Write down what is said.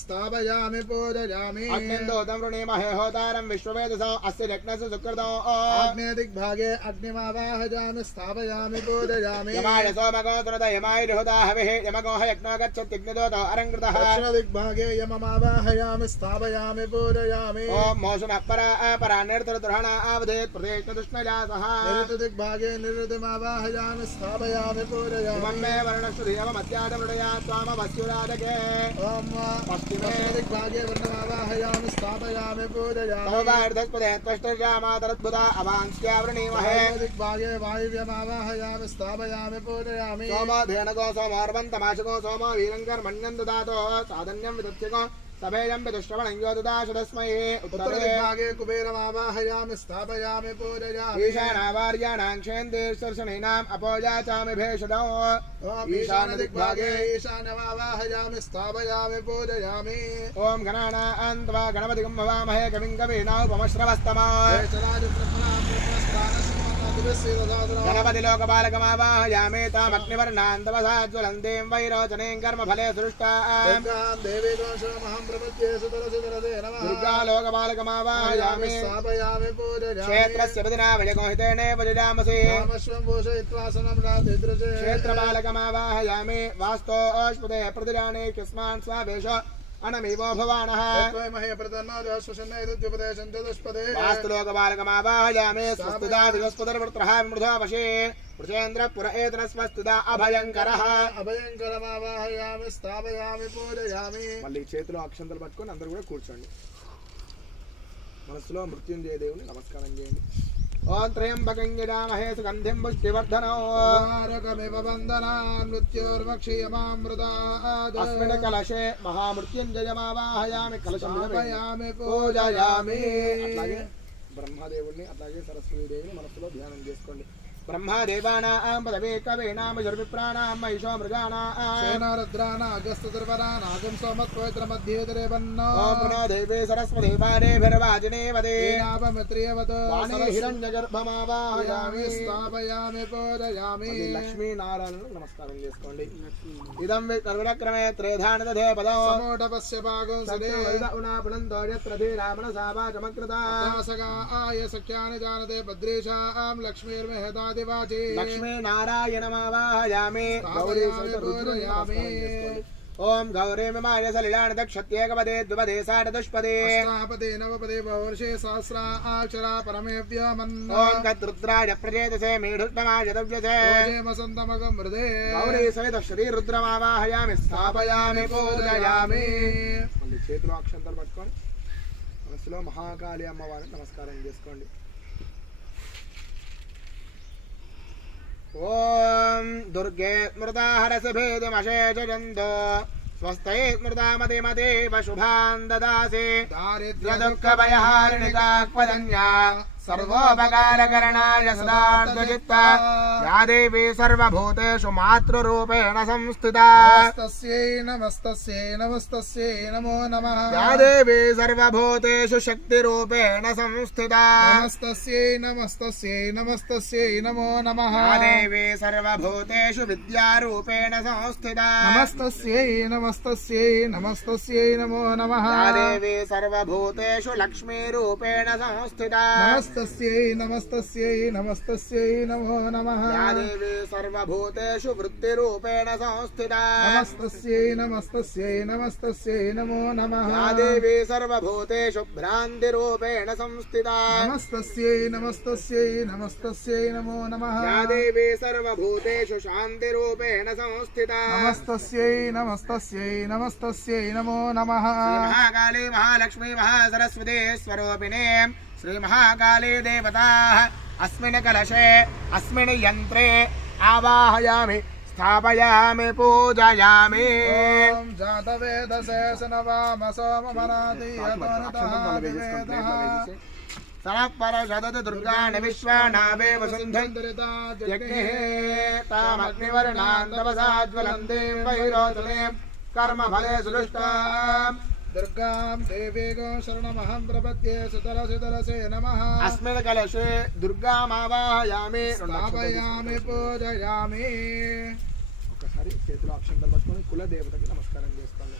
स्थापयामि पूजयामि अग्निन्दोतं वृणीमहे होतारं विश्ववेदसो अस्य यज्ञस्य सुकृतो अग्ने दिग्भागे अग्निमावाहयामि स्थापयामि पूजयामि यमाय सोमगोत्रद यमाय हृदा हविः यमगोह यज्ञो गच्छत्यग्निदोतो अरङ्कृतः दक्षिण दिग्भागे यममावाहयामि स्थापयामि पूजयामि ओम मौसुमः परा अपरा निर्तरतुर्हणा आवधेत् प्रदेशदुष्णया सह निरुत दिग्भागे निरुतमावाहयामि स्थापयामि पूजयामि मम्मे वर्णश्रुधियवमध्यादमृडया त्वामवस्युरादगे ओम पश्चिमे दिग्भागे वर्णमावाहयामि स्थापयामि पूजयामि तवोर्धस्पदे त्वष्टर्यामातरद्भुता अवांस्यावृणीमहे दिग्भागे वायुव्यमावाहयामि स्थापयामि पूजयामि सोमोधेनगो सोमोर्वन्तमाशको सोमो वीरङ्कर्मण्यं ददातो साधन्यं विदत्यको सभेयं विदुश्रवणं ददाशु तस्मै उत्तरदिग्भागे कुबेरमावाहयामि स्थापयामि पूजयामि ईशानावार्याणां क्षेन्द्रेश्वर्षणीनाम् अपोजाचामि भेषजौ ईशानदिग्भागे ईशानमावाहयामि स्थापयामि पूजयामि ओम गणानां त्वा गणपतिं भवामहे कविं कवीनामुपमश्रवस्तमाय गणपति लोकपालकमावाहयामि तामग्निवर्णां तपसा ज्वलन्तीं वैरोचनीं कर्मफले सृष्टां देवी गोशमहं प्रपद्ये सुतरसुतरसे नमः दुर्गा लोकपालकमावाहयामि स्थापयामि पूजयामि क्षेत्रस्य पदिना वजगोहितेनेव जजामसि रामश्वं भूषयित्वा सनं रातिदृशे क्षेत्रपालकमावाहयामि वास्तोऽश्वते प्रतिजाने किस्मान् स्वावेश अनमेवो भवानः महे प्रतन्नो देवस्वशन्नैरुद्युपदेशं चतुष्पदे वास्तुलोकपालकमावाहयामि स्वस्तिदा विवस्पतिर्वृत्रः विमृधो वशे वृषेन्द्र पुर एतन स्वस्तिदा अभयङ्करः अभयङ्करमावाहयामि स्थापयामि पूजयामि మళ్ళీ చేతిలో అక్షంతలు పట్టుకొని అందరూ కూడా కూర్చోండి మనసులో మృత్యుంజయ దేవుని నమస్కారం చేయండి ఓం త్రయంబకం యజామహే సుగంధిం పుష్టివర్ధనో ఆరోగ్యమివ బంధనాన్ మృత్యోర్మక్షీయమామృతాద్ అస్మిన్ కలశే మహామృత్యుంజయమావాహయామి కలశం स्थापयामि पूजयामि అట్లాగే బ్రహ్మదేవుని అట్లాగే సరస్వతీ దేవిని మనసులో ధ్యానం చేసుకోండి ब्रह्मदेवानां पदवे कवीनां यजुर्विप्राणां महिषो मृगाणां सेनारुद्राणां अगस्त्यतिर्वराणागं सोमत्पवित्रमध्ये वन्नो पुनो देवे सरस्वती वाणेभिर्वाजिनीवदे नाभमित्रियवत् वाणी हिरण्यगर्भमावाहयामि स्थापयामि पूजयामि लक्ष्मीनारायणं नमस्कारं చేసుకోండి इदं विक्रमे त्रेधानदधे पदौ समोढपस्य भागं सदे उनापुनन्दो यत्र धीरामणसावाचमकृता दासगा आय सख्यानि जानते भद्रेशां लक्ष्मीर्मेहदा लक्ष्मी नारायणमावाहयामि ओम गौरी मिमाय सलिलान दक्षत्येकपदे द्विपदे सार्धदुष्पदे अष्टापदे नवपदे बहुवर्षे सहस्राक्षरा परमेव्यमन्नो ओम गद्रुद्राय प्रचेतसे मेढुष्टमाय दव्यसे मसन्तमगं मृदे गौरी सहित श्री रुद्रमावाहयामि स्थापयामि पूजयामि మళ్ళీ చేతిలో అక్షంతలు పట్టుకొని మనసులో మహాకాళి అమ్మవారిని నమస్కారం చేసుకోండి ओम दुर्गे स्मृता हरसभेदमशेषजन्तो स्वस्ते स्मृता मतिमदेव शुभान् ददासि दारिद्र्यदुःखभयहारिणिकाक्वदन्या सर्वोपकारकरणाय सदार्धचित्ता या देवी सर्वभूतेषु मातृरूपेण संस्थिता नमस्तस्यै नमस्तस्यै नमो नमः या देवी सर्वभूतेषु शक्तिरूपेण संस्थिता नमस्तस्यै नमस्तस्यै नमस्तस्यै नमो नमः या देवी सर्वभूतेषु विद्यारूपेण संस्थिता नमस्तस्यै नमस्तस्यै नमस्तस्यै नमो नमः या देवी सर्वभूतेषु लक्ष्मीरूपेण संस्थिता नमस्तस्यै नमस्तस्यै नमस्तस्यै नमो नमः या देवी सर्वभूतेषु वृत्तिरूपेण संस्थिता नमस्तस्यै नमस्तस्यै नमस्तस्यै नमो नमः या देवी सर्वभूतेषु भ्रान्तिरूपेण संस्थिता नमस्तस्यै नमस्तस्यै नमस्तस्यै नमो नमः या देवी सर्वभूतेषु शान्तिरूपेण संस्थिता नमस्तस्यै नमस्तस्यै नमस्तस्यै नमो नमः महाकाली महालक्ष्मी महासरस्वती स्वरूपिणे श्री महाकाली देवताः अस्मिन् कलशे अस्मिन् यन्त्रे आवाहयामि स्थापयामि पूजयामि ओम जातवेदसे सनवामसो ममनाति यतोनतः समपरशदत दुर्गाणि विश्वानावे वसुन्धरिता यज्ञे तामग्निवर्णां तपसा ज्वलन्तीं वैरोचनीं कर्मफले सुदुष्टाम् दुर्गां देवीगो शरणमहं प्रपद्ये सुतरसे नमः अस्मिन् कलशे दुर्गामावाहयामि स्थापयामि पूजयामि ఒకసారి చేతిలో అక్షంతలు పట్టుకొని కుల దేవతకి నమస్కారం చేసుకోండి